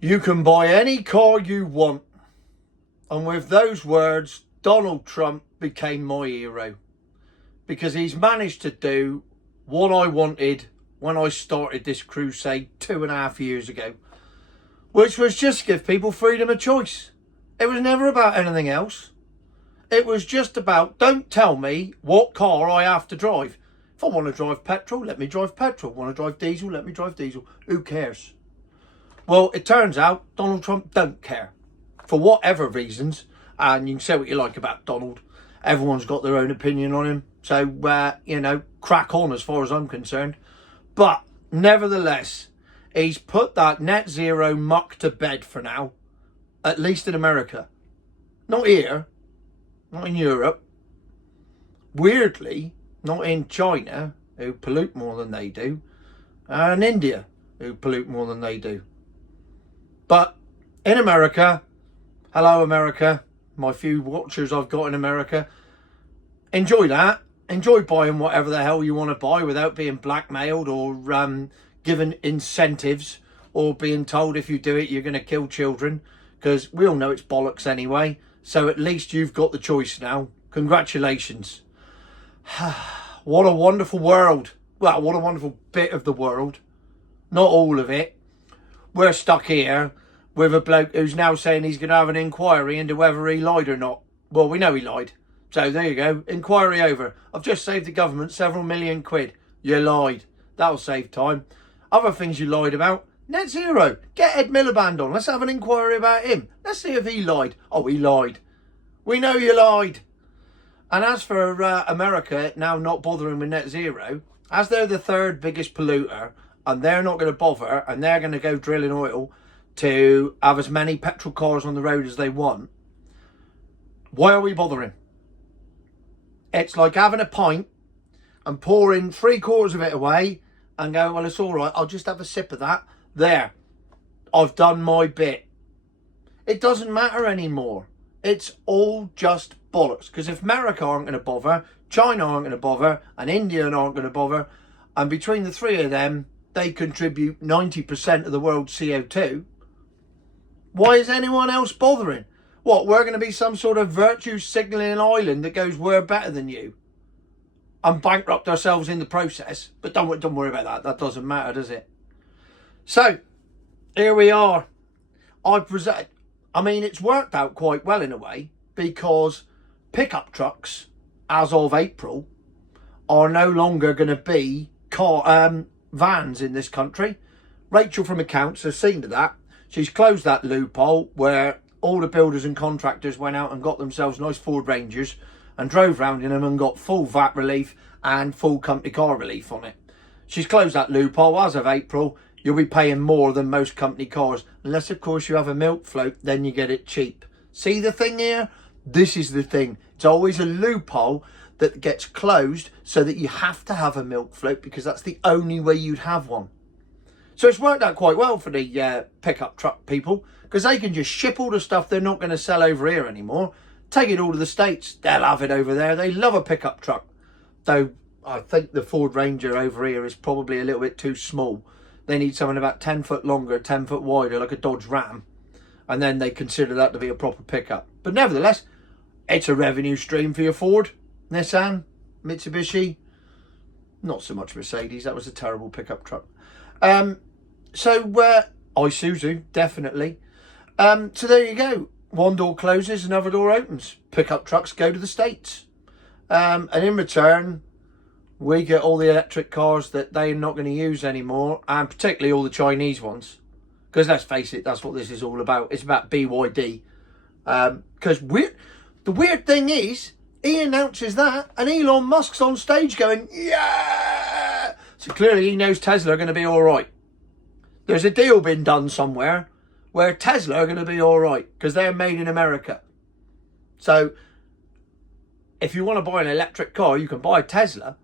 You can buy any car you want. And with those words, Donald Trump became my hero. Because he's managed to do what I wanted when I started this crusade 2.5 years ago. Which was just give people freedom of choice. It was never about anything else. It was just about, don't tell me what car I have to drive. If I want to drive petrol, let me drive petrol. Want to drive diesel, let me drive diesel. Who cares? Well, it turns out Donald Trump don't care. For whatever reasons. And you can say what you like about Donald. Everyone's got their own opinion on him. So, crack on as far as I'm concerned. But, nevertheless, he's put that net zero muck to bed for now. At least in America. Not here. Not in Europe. Weirdly, not in China, who pollute more than they do. And India, who pollute more than they do. But in America, hello America, my few watchers I've got in America, enjoy that. Enjoy buying whatever the hell you want to buy without being blackmailed or given incentives or being told if you do it you're going to kill children, because we all know it's bollocks anyway. So at least you've got the choice now. Congratulations. What a wonderful world. Well, what a wonderful bit of the world. Not all of it. We're stuck here with a bloke who's now saying he's going to have an inquiry into whether he lied or not. Well, we know he lied. So there you go. Inquiry over. I've just saved the government several million quid. You lied. That'll save time. Other things you lied about. Net zero. Get Ed Miliband on. Let's have an inquiry about him. Let's see if he lied. Oh, he lied. We know you lied. And as for America now not bothering with net zero, as they're the third biggest polluter, and they're not going to bother, and they're going to go drilling oil to have as many petrol cars on the road as they want, why are we bothering? It's like having a pint and pouring 3/4 of it away and going, well, it's all right, I'll just have a sip of that. There, I've done my bit. It doesn't matter anymore. It's all just bollocks. Because if America aren't going to bother, China aren't going to bother, and India aren't going to bother, and between the three of them, they contribute 90% of the world's CO2. Why is anyone else bothering? What, we're going to be some sort of virtue signalling island that goes, we're better than you, and bankrupt ourselves in the process? But don't worry about that. That doesn't matter, does it? So, here we are. I mean, it's worked out quite well in a way, because pickup trucks, as of April, are no longer going to be vans in this country. Rachel from accounts has seen to that. She's closed that loophole where all the builders and contractors went out and got themselves nice Ford Rangers and drove round in them and got full VAT relief and full company car relief on it. She's closed that loophole. As of April, you'll be paying more than most company cars, unless of course you have a milk float, then you get it cheap. See the thing here? This is the thing. It's always a loophole that gets closed so that you have to have a milk float, because that's the only way you'd have one. So it's worked out quite well for the pickup truck people, because they can just ship all the stuff they're not going to sell over here anymore, take it all to the States. They'll have it over there. They love a pickup truck. Though I think the Ford Ranger over here is probably a little bit too small. They need something about 10 foot longer, 10 foot wider, like a Dodge Ram. And then they consider that to be a proper pickup. But nevertheless, it's a revenue stream for your Ford, Nissan, Mitsubishi. Not so much Mercedes. That was a terrible pickup truck. Isuzu, definitely. So there you go. One door closes, another door opens. Pickup trucks go to the States. And in return, we get all the electric cars that they're not going to use anymore, and particularly all the Chinese ones. Because let's face it, that's what this is all about. It's about BYD. Because the weird thing is, he announces that, and Elon Musk's on stage going, yeah! So clearly he knows Tesla are going to be all right. There's a deal been done somewhere where Tesla are going to be all right, because they're made in America. So if you want to buy an electric car, you can buy a Tesla.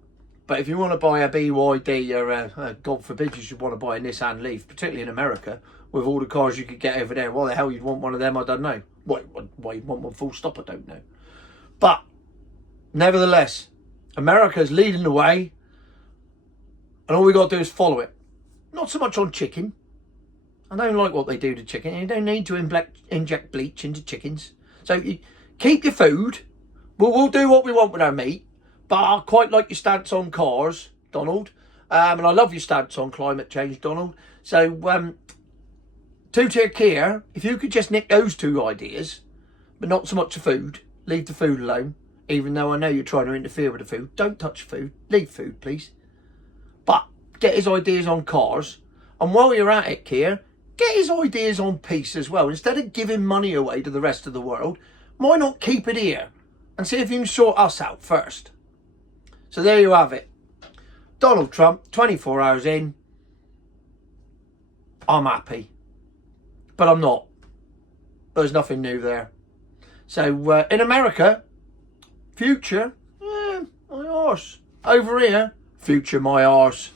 But if you want to buy a BYD or, God forbid, you should want to buy a Nissan Leaf, particularly in America, with all the cars you could get over there. Why the hell you'd want one of them, I don't know. Why you'd want one full stop, I don't know. But nevertheless, America's leading the way, and all we got to do is follow it. Not so much on chicken. I don't like what they do to chicken. You don't need to inject bleach into chickens. So you keep your food. We'll do what we want with our meat. But I quite like your stance on cars, Donald. And I love your stance on climate change, Donald. So, two-tier Kia, if you could just nick those two ideas, but not so much the food, leave the food alone, even though I know you're trying to interfere with the food. Don't touch food. Leave food, please. But get his ideas on cars. And while you're at it, Kia, get his ideas on peace as well. Instead of giving money away to the rest of the world, why not keep it here and see if you can sort us out first? So there you have it. Donald Trump, 24 hours in. I'm happy. But I'm not. There's nothing new there. So in America, future, my arse. Over here, future my arse.